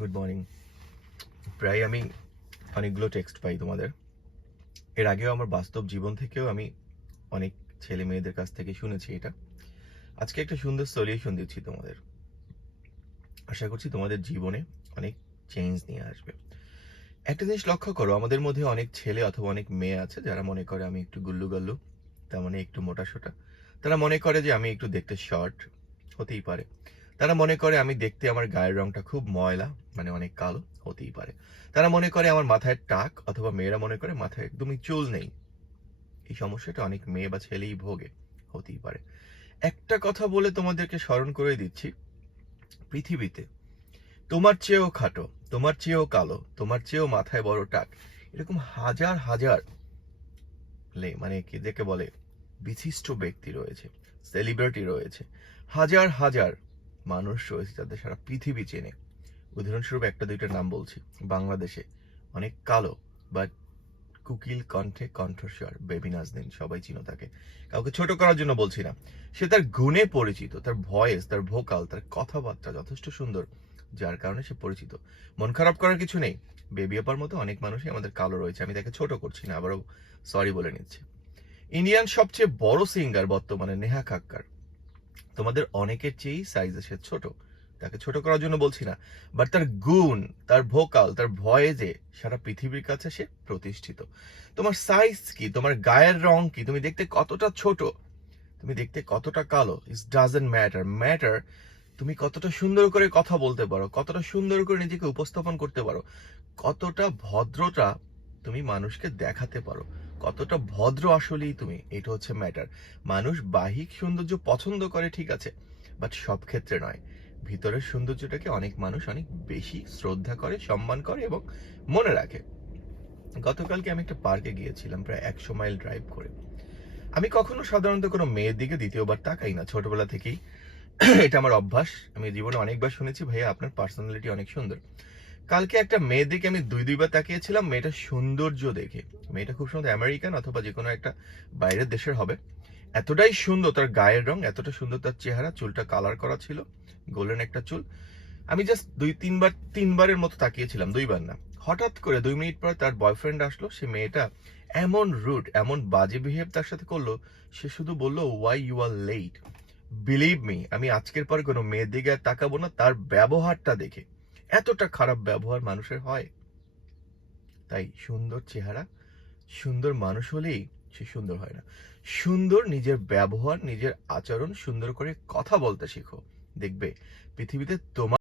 Good morning প্রায় আমি অনেকগুলো টেক্সট পাই তোমাদের। এর আগেও আমার বাস্তব জীবন থেকেও আমি অনেক ছেলে মেয়েদের কাছ থেকে শুনেছি এটা। আজকে একটা সুন্দর সলিউশন দিচ্ছি তোমাদের। আশা করছি তোমাদের জীবনে অনেক চেঞ্জ নিয়ে আসবে। একটা জিনিস লক্ষ্য করো, আমাদের মধ্যে অনেক ছেলে অথবা অনেক মেয়ে আছে যারা মনে করে আমি একটু গুল্লু গাল্লু তার মানে একটু মোটা সোটা তারা মনে করে যে আমি একটু দেখতে শর্ট হতেই পারে। তারা মনে করে আমি দেখতে আমার গায়ের রংটা খুব ময়লা মানে অনেক কালো, হতেই পারে। তারা মনে করে আমার মাথায় টাক, অথবা মেয়েরা মনে করে মাথায় একদমই চুল নেই। এই সমস্যাটা অনেক মেয়ে বা ছেলেই ভোগে, হতেই পারে। একটা কথা বলে তোমাদেরকে স্মরণ করে দিচ্ছি, পৃথিবীতে তোমার চেয়েও খাটো, তোমার চেয়েও কালো, তোমার চেয়েও মাথায় বড় টাক, এরকম হাজার হাজার লে মানে কি যাকে বলে, বিশিষ্ট ব্যক্তি রয়েছে সেলিব্রিটি রয়েছে, হাজার হাজার মানুষ রয়েছে যাদের সারা পৃথিবী চেনে। উদাহরণস্বরূপ একটা দুইটার নাম বলছি। বাংলাদেশে অনেক কালো বাট কুকিল কণ্ঠে কণ্ঠস্বর বেবি নাজদিন সবাই চিনো তাকে। কাউকে ছোট করার জন্য বলছি না। সে তার গুণে পরিচিত, তার ভয়েস, তার ভোকাল, তার কথাবার্তা যথেষ্ট সুন্দর, যার কারণে সে পরিচিত। মন খারাপ করার কিছু নেই। বেবি আপার মতো অনেক মানুষই আমাদের কালো রয়েছে, আমি তাকে ছোট করছি না, আবারও সরি বলে নিচ্ছি। ইন্ডিয়ান সবচেয়ে বড় সিঙ্গার বর্তমানে নেহা কাক্কার তোমাদের অনেকের চেয়েই সাইজে সে ছোট। তাকে ছোট করার জন্য বলছি না। বাট তার গুণ, তার ভোকাল তার ভয়েজে সারা পৃথিবীর কাছে সে প্রতিষ্ঠিত। তোমার সাইজ কি? তোমার গায়ের রং কি? তুমি দেখতে কতটা ছোট? তুমি দেখতে কতটা কালো? ইস ডাজেন্ট ম্যাটার ম্যাটার তুমি কতটা সুন্দর করে কথা বলতে পারো, কতটা সুন্দর করে নিজেকে উপস্থাপন করতে পারো, কতটা ভদ্রতা তুমি মানুষকে দেখাতে পারো। কতটা ভদ্র আসলেই তুমি, এটা হচ্ছে ম্যাটার মানুষ বাহিক সৌন্দর্য পছন্দ করে, ঠিক আছে বাট সব ক্ষেত্রে নয়। ভিতরের সৌন্দর্যটাকে অনেক মানুষ অনেক বেশি শ্রদ্ধা করে, সম্মান করে এবং মনে রাখে। গতকালকে আমি একটা পার্কে গিয়েছিলাম, প্রায় একশো মাইল ড্রাইভ করে। আমি কখনো সাধারণত কোনো মেয়ের দিকে দ্বিতীয়বার তাকাই না, ছোটবেলা থেকেই। এটা আমার অভ্যাস, আমি জীবনে অনেকবার শুনেছি, ভাইয়া আপনার পার্সোনালিটি অনেক সুন্দর। কালকে একটা মেয়ের দিকে আমি দুই দুইবার তাকিয়েছিলাম মেয়েটার সৌন্দর্য দেখে। মেয়েটা খুব সুন্দর আমেরিকান অথবা যে কোনো একটা বাইরের দেশের হবে। এতটাই সুন্দর, তার গায়ের রং এতটা সুন্দর, তার চেহারা, চুলটা কালার করা ছিল গোল্ডেন একটা চুল। আমি জাস্ট দুই তিনবার, তিনবারের মতো তাকিয়েছিলাম, দুইবার না। হঠাৎ করে দুই মিনিট পর তার বয়ফ্রেন্ড আসলো, সে মেয়েটা এমন রুট এমন বাজে বিহেভ তার সাথে করল, সে শুধু বলল why you are late believe me আমি আজকের পর কোনো মেয়ের দিকে আর তাকাবো না, তার ব্যবহারটা দেখে। এতটা খারাপ ব্যবহার মানুষের হয়। তাই সুন্দর চেহারা, সুন্দর মানুষ হলেই সে সুন্দর হয় না। সুন্দর নিজের ব্যবহার, নিজের আচরণ সুন্দর করে কথা বলতে শিখো। দেখবে পৃথিবীতে তোমার